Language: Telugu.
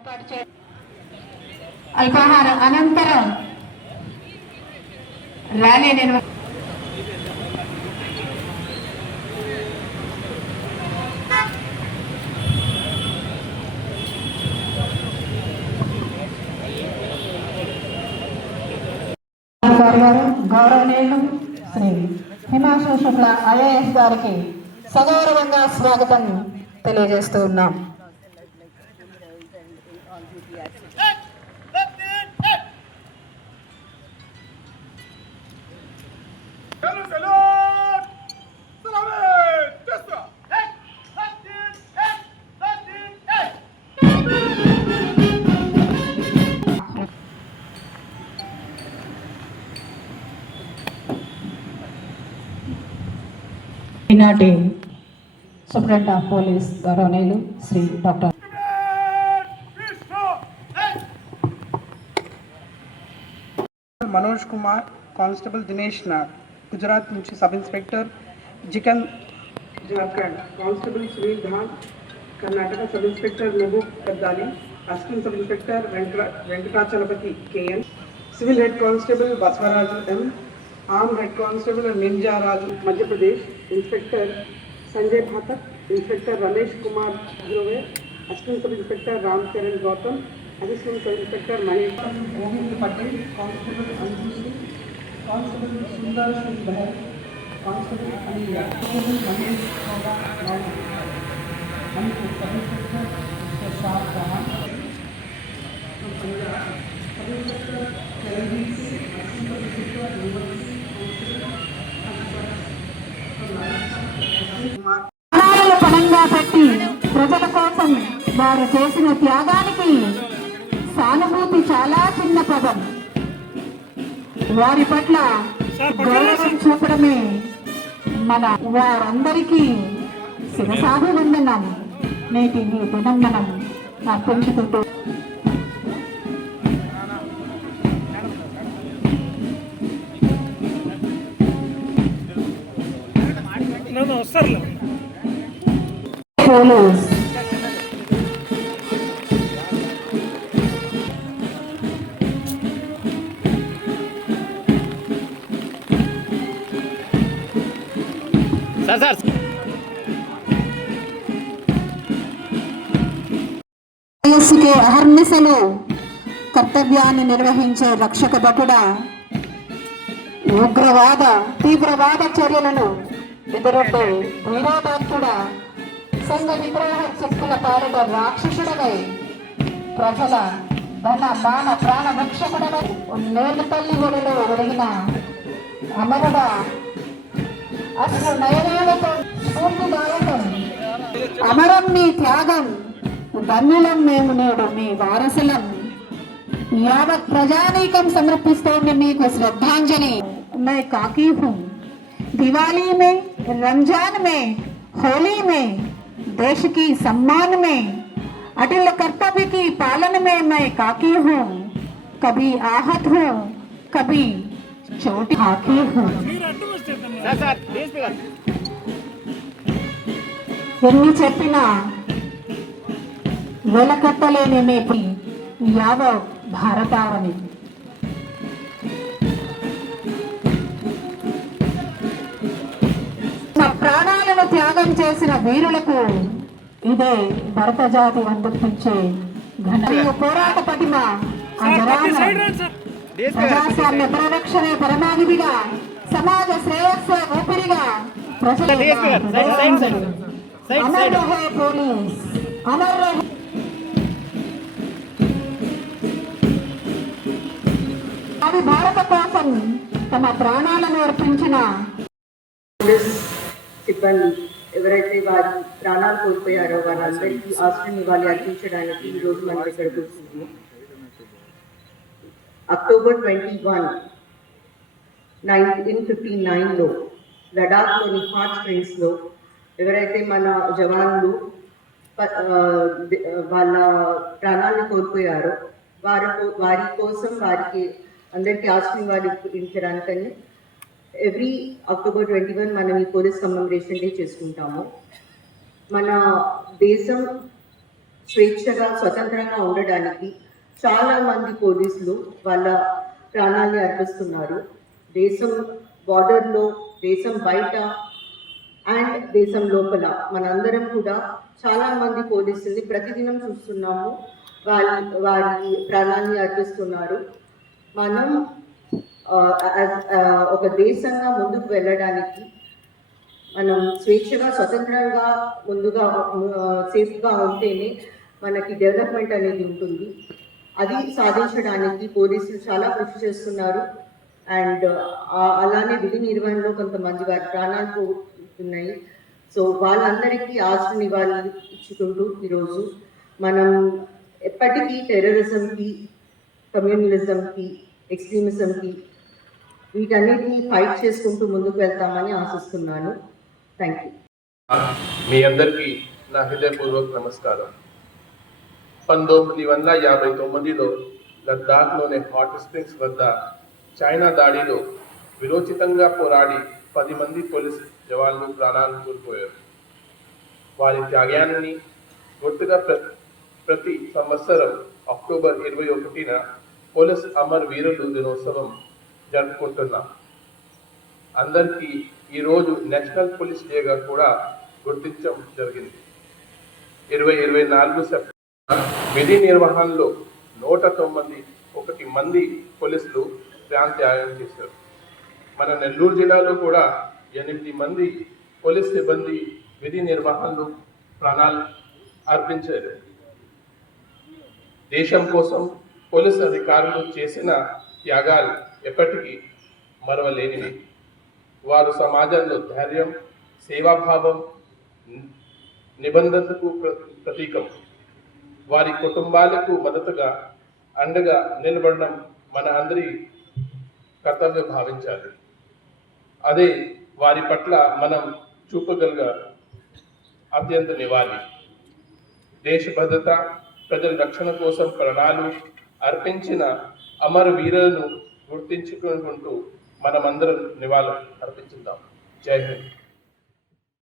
ఏర్పాటు చే అల్పాహారం అనంతరం ర్యాలీ నిర్వ గౌరవనీయులు శ్రీ హిమాంశు శుక్ల ఐఏఎస్ గారికి సగౌరవంగా స్వాగతం తెలియజేస్తూ ఉన్నాం. ఈనాటి సూపరింటెండెంట్ ఆఫ్ పోలీస్ గౌరవనీయులు శ్రీ డాక్టర్! మనోజ్ కుమార్ కానిస్టేబుల్ దినేష్ నాగ్ గుజరాత్ నుంచి sub inspector జికన్ Jharkhand constable Sunil Dhan Karnataka sub inspector Mehboob Kaddali assistant sub inspector Venkata Venkatachalapathi K N civil head constable Basavaraju M arm head constable Ninja Raju Madhya Pradesh inspector Sanjay Bhatak inspector Ramesh Kumar గ్రోవే assistant sub inspector Ram Charan Gautam assistant sub inspector Mahesh Govind Patel constable Anjushree constable Sunder Singh Bahal constable Anil constable Mahesh Gowda Naidu Manipur sub inspector mister Shah Jahan sub inspector Charanjit Singh assistant sub inspector యువతి కుమార్ ప్రాణాలను పణంగా పెట్టి ప్రజల కోసం వారు చేసిన త్యాగానికి సానుభూతి చాలా చిన్న పదం. వారి పట్ల గౌరవం చూపడమే మన వారందరికీ శిరసాభివందనం. నేటి ఈ దినం మనం అర్పించుకుంటూ పోలీస్ సార్ సార్. వయస్సుకే అహర్నిశలు కర్తవ్యాన్ని నిర్వహించే రక్షక భటుడా ఉగ్రవాద తీవ్రవాద చర్యలను ఎదురొడ్డే వీరోదాత్తుడా సంఘ విద్రోహ శక్తుల పాలిట రాక్షసుడవై ప్రజల ధన మాన ప్రాణ భక్షకుడవై నేల తల్లి ఒడిలో ఒరిగిన అమరుడా అసలు నయనాలతో స్ఫూర్తిదాయకం అమరం మీ త్యాగం ధన్యులం మేము నేడు మీ వారసులం యావత్ ప్రజానీకం సమర్పిస్తోంది మీకు శ్రద్ధాంజలి मैं काकी हूँ दिवाली में रमजान में होली में देश की सम्मान में अटल कर्तव्य की पालन में मैं काकी हूँ कभी आहत हूँ कभी छोटी आकी हूँ సార్ సార్ డీఎస్పీ గారు ఎన్ని చెప్పినా వెలకట్టలేని మేపి యావ భారతావని ప్రాణాలను త్యాగం చేసిన వీరులకు ఇదే భరత జాతి మరియు పోరాట పటిమ. ప్రజాస్వామ్య పరిరక్షణే పరమాధిగా సమాజ శ్రేయస్సు ఊపిరిగా ప్రజల పోలీస్. అది భారత కోసం తమ ప్రాణాలను అర్పించిన సిబ్బంది ఎవరైతే వారి ప్రాణాలు కోల్పోయారో వారందరికీ ఆశ్రయం ఇవ్వాలి అర్పించడానికి ఈ రోజు మనం ఇక్కడికి వచ్చింది October twenty one nineteen fifty నైన్లో లడాఖ్లోని హాట్ స్ప్రింగ్స్లో ఎవరైతే మన జవాన్లు వాళ్ళ ప్రాణాలను కోల్పోయారో వారి వారి కోసం వారికి అందరికీ ఆశ్రయం వాళ్ళు ఇప్పించడానికని ఎవ్రీ అక్టోబర్ ట్వంటీ వన్ మనం ఈ పోలీస్ కమ్యూనికేషన్ డే చేసుకుంటాము. మన దేశం స్వేచ్ఛగా స్వతంత్రంగా ఉండడానికి చాలా మంది పోలీసులు వాళ్ళ ప్రాణాన్ని అర్పిస్తున్నారు. దేశం బార్డర్లో దేశం బయట అండ్ దేశం లోపల మనందరం కూడా చాలా మంది పోలీసుల్ని ప్రతిదినం చూస్తున్నాము. వారి వారి ప్రాణాన్ని అర్పిస్తున్నారు. మనం ఒక దేశంగా ముందుకు వెళ్ళడానికి మనం స్వేచ్ఛగా స్వతంత్రంగా ముందుగా సేఫ్గా ఉంటేనే మనకి డెవలప్మెంట్ అనేది ఉంటుంది. అది సాధించడానికి పోలీసులు చాలా కృషి చేస్తున్నారు. అండ్ అలానే విధి నిర్వహణలో కొంతమంది వారి ప్రాణాలు పోతున్నాయి. సో వాళ్ళందరికీ ఆశ నివాళులు ఇచ్చుకుంటూ ఈరోజు మనం ఎప్పటికీ టెర్రరిజంకి కమ్యూనలిజంకి ఎక్స్ట్రీమిజంకి వీటన్నిటిని ఫైట్ చేసుకుంటూ ముందుకు వెళ్తామని ఆశిస్తున్నాను. థ్యాంక్ యూ మీ అందరికీ నా హృదయపూర్వక నమస్కారం పంతొమ్మిది వందల యాభై తొమ్మిదిలో లద్దాఖ్లోని హాట్ స్ప్రింగ్స్ వద్ద చైనా దాడిలో విరోచితంగా పోరాడి పది మంది పోలీస్ జవాన్లు ప్రాణాలు కోల్పోయారు. వారి త్యాగాన్ని గుర్తుగా ప్ర ప్రతి సంవత్సరం అక్టోబర్ ఇరవై ఒకటిన పోలీస్ అమర్ వీరులు దినోత్సవం జరుపుకుంటున్నాం. అందరికీ ఈరోజు నేషనల్ పోలీస్ డేగా కూడా గుర్తించడం జరిగింది. ఇరవై ఇరవై నాలుగు సెప్టెంబర్ విధి నిర్వహణలో నూట తొమ్మిది ఒకటి మంది పోలీసులు ప్రాంత్యాగం చేశారు. మన నెల్లూరు జిల్లాలో కూడా ఎనిమిది మంది పోలీస్ సిబ్బంది విధి నిర్వహణలో ప్రాణాలు అర్పించారు. దేశం కోసం పోలీస్ అధికారులు చేసిన త్యాగాలు ఎప్పటికీ మరవలేనివి వారు సమాజంలో ధైర్యం సేవాభావం ని- నిబంధనకు ప్రతీకం. వారి కుటుంబాలకు మద్దతుగా అండగా నిలబడడం మన అందరి కర్తవ్యం భావించాలి. అదే వారి పట్ల మనం చూపగలిగ అత్యంత నివాలి దేశ భద్రత ప్రజల రక్షణ కోసం ప్రాణాలు అర్పించిన అమర వీరులను గుర్తించుకుంటూ మనమందరం నివాళులు అర్పించుదాం. జై హింద్.